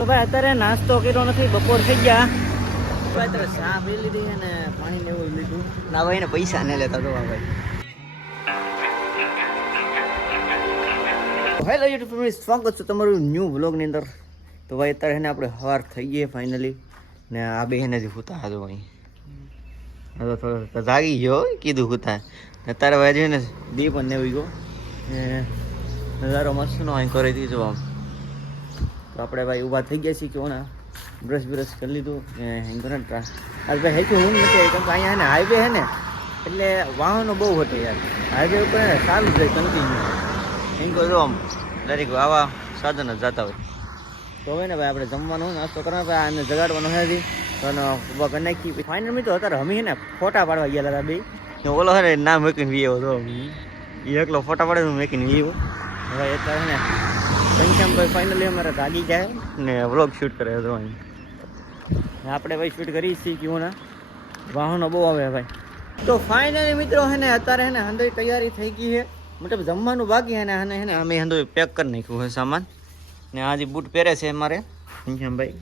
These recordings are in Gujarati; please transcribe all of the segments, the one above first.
તો ભાઈ અત્યારે નાસ્તો કર્યો નથી, બપોર થઈ ગયા. અત્યારે ચા પી લીધી અને પાણી ને એવું લીધું. ના ભાઈ ને પૈસા ને લેતા તો ભાઈ. હેલો યુટ્યુબ ફેમિલી, સ્વાગત છે તમારું ન્યૂ વ્લોગની અંદર. તો ભાઈ અત્યારે એને આપણે સવાર થઈ ગઈ ફાઇનલી ને આ બે એને જ હુતા હતો અહીં. તો થોડો જાગી ગયો કીધું હુતા. અત્યારે ભાઈ ને દી પણ ને ગયો ને નજારો મસ્તનો અહીં કરી દીધો આમ. તો આપણે ભાઈ ઊભા થઈ ગયા છીએ, કેવો ને બ્રશ કરી લીધું ને હેંગર આજ ભાઈ હેચું હું નથી કેમ કે અહીંયા હે ને હાઈવે હે ને એટલે વાહનો બહુ હટે યાર. હાઈવે ઉપર સારું જાય કન્ટિન્યુ હેંગો જો આમ દરેક આવા સાધન જ જતા હોય. તો હવે ને ભાઈ આપણે જમવાનું નાસ્તો કરવાનો ભાઈ આને જગાડવાનો હજી તો ઊભા કરી નાખી. ફાઇનલ મિત્રો અત્યારે હમી ને ફોટા પાડવા ગયા હતા બે. ઓલો હે ને ના મૂકીને વીવો તો એ એકલો ફોટા પાડે મૂકીને વીવો. હવે અત્યારે ને ઘનશ્યામભાઈ ફાઇનલી અમારે જાગી જાય ને વ્લોગ શૂટ કરે તો અહીં આપણે ભાઈ શૂટ કરીએ છીએ કેવું ના વાહનો બહુ આવે ભાઈ. તો ફાઇનલી મિત્રો હે ને અત્યારે હે ને હંદોઈ તૈયારી થઈ ગઈ છે, મતલબ જમવાનું બાકી હે ને હે ને અમે હંદોઈ પેક કરી નાખ્યું છે સામાન ને આ જે બૂટ પહેરે છે અમારે ઘનશ્યામભાઈ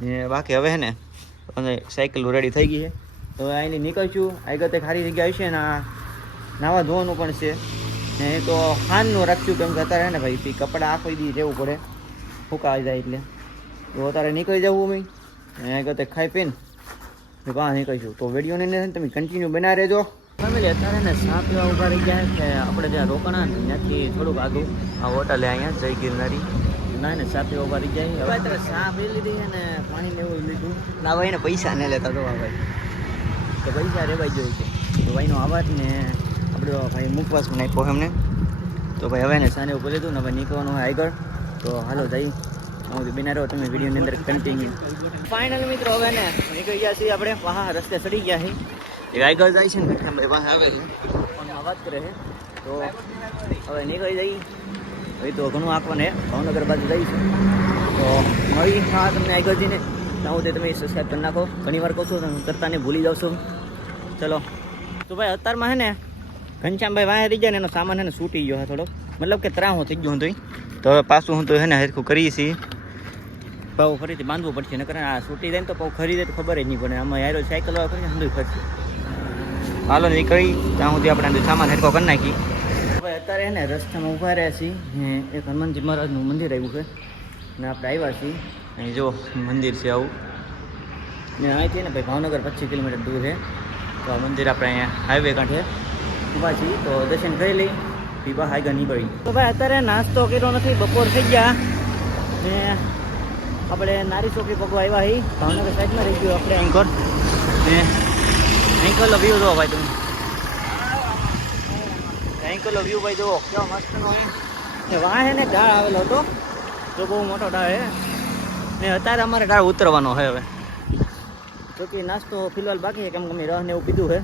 ને બાકી હવે હે ને સાયકલ રેડી થઈ ગઈ છે. તો હવે અહીંથી નીકળશું. આગળ તે ખારી જગ્યા હશે ને આ નાવા ધોવાનું પણ છે ને એ તો ખાનનું રાખશું કેમ કે અત્યારે ને ભાઈ કપડાં આખો દી રહેવું પડે ફૂંકાઈ જાય એટલે. તો અત્યારે નીકળી જવું અમે આગળ તે ખાઈ પીને બહાર નીકળીશું. તો વિડીયોને તમે કન્ટિન્યુ બનાવી રહેજો. ફેમિલી અત્યારે ને ચા પીવા ઉભા રહી ગયા કે આપણે જ્યાં રોકાણા ને ત્યાંથી થોડુંક આગું આ હોટલે અહીંયા જય ગિરનારી ના ને ચા પીવા ઉભા રહી જાય. હવે અત્યારે ચા પી લીધી છે ને પાણી ને એવું લીધું. ના ભાઈ ને પૈસા ને લેતા તો ભાઈ તો પૈસા રેવાઈ જોઈએ છે. તો ભાઈનો આવાજ ને આપણે ભાઈ મુખવાસ નાખ્યો એમને. તો ભાઈ હવે ને સાને ઉપર લીધું ને ભાઈ નીકળવાનું હોય આગળ. તો હાલો જઈ હું બિના રહો તમે વિડીયોની અંદર કન્ટિન્યુ. ફાઇનલ મિત્રો હવે ને નીકળી ગયા છીએ આપણે. વાહ રસ્તે ચડી ગયા છે. એ આગળ જાય છે ને ભાઈ પાસે આવે છે પણ અવાજ કરે છે. તો હવે નીકળી જઈ. હવે તો ઘણું આંકવાને ભાવનગર બાજુ જઈશું. તો નવી હા તમને આગળ જઈને ત્યાં તે તમે સબસ્ક્રાઈબ કરી નાખો. ઘણી વાર કહું છું તમે કરતા ને ભૂલી જાવ છો. ચલો તો ભાઈ અત્યારમાં છે ને ઘનશ્યામભાઈ વાંહે રહી જાય ને એનો સામાન છે ને છૂટી ગયો છે થોડો, મતલબ કે ત્રાહું થઈ ગયું હતું. તો હવે પાછું હું તો છે ને હરખું કરીએ છીએ. પાઉં ફરીથી બાંધવું પડશે નકર આ છૂટી જાય ને તો પાઉં ખરીદે તો ખબર જ નહીં પડે. આમાં યારો સાયકલ વાળા કરી હંધું ખર્ચે. હાલો નીકળી ત્યાં સુધી આપણે સામાન હરખો કરી નાખી. ભાઈ અત્યારે છે ને રસ્તામાં ઊભા રહ્યા છીએ. એક હનુમાનજી મહારાજનું મંદિર આવ્યું છે ને આપણે આવ્યા છીએ. અહીં જો મંદિર છે આવું ને અહીંથી ને ભાઈ ભાવનગર 25 કિલોમીટર દૂર છે. તો આ મંદિર આપણે અહીંયા હાઈવે કાંઠે ઊભા છીએ. તો દર્શન કરી લઈ પીવા હાઈગા નીકળી. તો ભાઈ અત્યારે નાસ્તો કર્યો નથી, બપોર થઈ ગયા ને આપણે નારી ચોકડી પગવા આવ્યા છીએ. ભાવનગર સાઈડમાં રહી ગયું આપણે એન્કર ને એન્કરનો વ્યૂ જુઓ ભાઈ તમે. એન્કરનો વ્યૂ ભાઈ જુઓ કેવો મસ્તનો હોય ને. વાહ ને ડાળ આવેલો હતો તો બહુ મોટો ડાળ છે ને અત્યારે અમારે ડાળ ઉતરવાનો છે હવે. તો કે નાસ્તો ફિલહાલ બાકી છે કેમ કે અમે રહ ને એવું પીધું છે.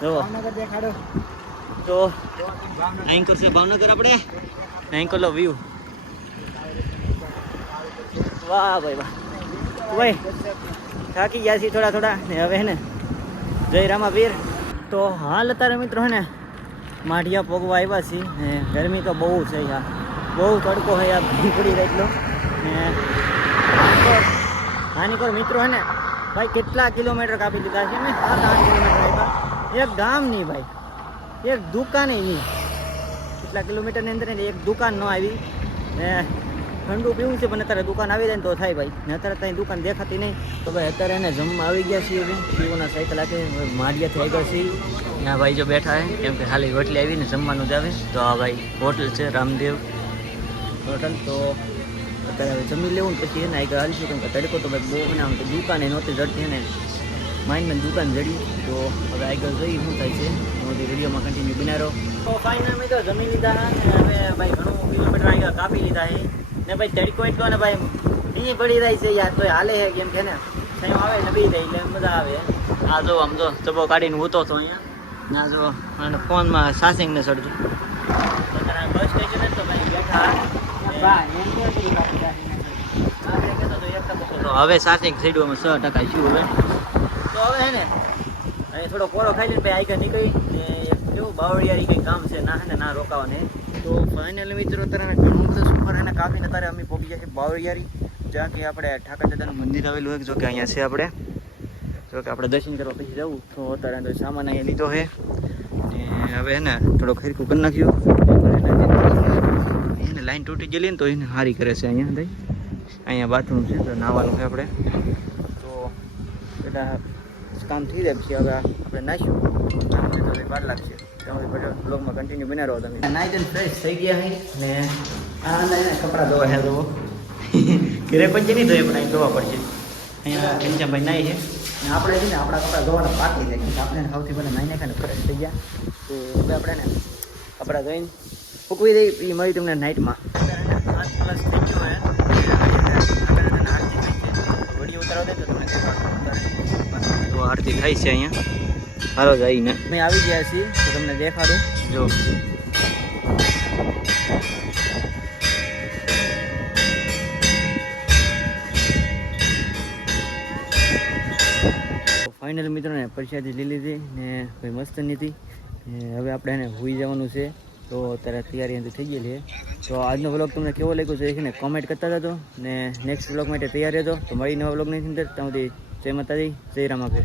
જો ભાવનગર દેખાડો. તો એન્કર છે ભાવનગર આપણે એન્કરનો વ્યૂ. વાહ ભાઈ વાહ ભાઈ થાકી ગયા છીએ થોડા ને હવે ને જય રામાવીર. તો હાલ અત્યારે મિત્રો હે ને માઢિયા પોગવા આવ્યા છીએ ને ગરમી તો બહુ છે યાર, બહુ તડકો છે યાર પડી રહેલો ને હાનિકર મિત્રો હે ને ભાઈ કેટલા કિલોમીટર કાપી લીધા છે ને 7-8 કિલોમીટર આવ્યા. એક ગામ નહીં ભાઈ, એક દુકાને નહીં. કેટલા કિલોમીટરની અંદર એક દુકાન ન આવી ને ઠંડુ પીવું છે પણ અત્યારે દુકાન આવી જાય ને તો થાય ભાઈ ને અત્યારે ત્યાં દુકાન દેખાતી નહીં. તો ભાઈ અત્યારે એને જમવા આવી ગયા છીએ. પીઓના સાયકલ આપે માડિયાથી આગળ છીએ. ત્યાં ભાઈ જો બેઠા છે કેમ કે ખાલી હોટલે આવીને જમવાનું જ આવે. તો આ ભાઈ હોટલ છે રામદેવ હોટલ. તો અત્યારે હવે જમી લેવું ને પછી એને આગળ હાલીશું કેમ કે તડકો તો ભાઈ બહુ બનાવ તો દુકાને નહોતી જડતી ને માઇન્ડમાં દુકાન જડી. તો હવે આગળ જઈ શું થાય છે હું વિડીયોમાં કન્ટિન્યુ બનાવો. તો ફાઇનલ મેં તો જમી લીધા ને હવે ભાઈ ઘણું કિલોમીટર આગળ કાપી લીધા છે ને ભાઈ તડકો એટલો ને ભાઈ ભીની પડી રહી છે યાર. તો હાલે છે કેમ કે ને સાઈમ આવે ને બી રહી એટલે મજા આવે. આ જો આમ જો ચબો કાઢીને ઊતો હતો અહીંયા ના જો અને ફોનમાં સાસિંગને ચડતું. બસ સ્ટેશન તો ભાઈ બેઠા તો હવે સાસિંગ ચડ્યું અમે 100% શું હવે. તો હવે હે ને અહીં થોડો કોળો ખાઈ લઈને ભાઈ આગળ નીકળી ને કેવું બાવળિયારી કંઈ કામ છે ના હે ને ના રોકાવાને. તો ફાઇનલી મિત્રો તને ઘણું બધું બપોર એને કાપીને તારે અમે પહોંચી ગયા છીએ બાવળિયારી, જ્યાંથી આપણે ઠાકર દાદાનું મંદિર આવેલું હોય. જો કે અહીંયા છે આપણે, જો કે આપણે દર્શન કરવા પછી જવું તો અત્યારે તો સામાન અહીંયા લીધો છે ને હવે એને થોડોક ખરીકું કરી નાખ્યું. એને લાઈન તૂટી ગયેલી ને તો એને સારી કરે છે અહીંયા બાથરૂમ છે તો નાવાનું છે આપણે. તો પેલા કામ થઈ જાય પછી હવે આપણે નાખ્યું તો વાર લાગશે. તમે બ્લોગમાં કન્ટિન્યુ બના રહો. તમે નાઈટ એન્ડ ફ્રેશ થઈ ગયા છે ને આ કપડાં ધોવા છે. ધોવો ઘરે કોઈ નહીં ધોઈએ પણ અહીં ધોવા પડશે. અહીંયા ઘનશ્યામભાઈ નાઈ છે ને આપણે છે ને આપણા કપડાં ધોવાના બાકી છે. આપણે સૌથી પહેલાં નાઈ નાખ્યા ને ફ્રેશ થઈ ગયા. તો હવે આપણે ને કપડાં ધોઈને ફૂકવી દઈ એ મળી તમને નાઇટમાં. 7+ થઈ ગયો હોય વિડીયો ઉતારવા દે તો તમને તો આરતી થાય છે અહીંયા. હાલો જઈને અમે આવી ગયા છીએ તો તમને દેખાડું. જો ફાઇનલ મિત્રોને પ્રસાદી લઈ લીધી ને કોઈ મસ્ત નથી. હવે આપણે એને હોઈ જવાનું છે તો અત્યારે તૈયારી એનાથી થઈ ગયેલી છે. તો આજનો વ્લોગ તમને કેવો લાગ્યો છે ને કોમેન્ટ કરતા જતો ને નેક્સ્ટ વ્લોગ માટે તૈયાર રહેજો. તો મળી નવા વ્લોગની અંદર ત્યાં સુધી જય માતાજી, જય રામાપીર.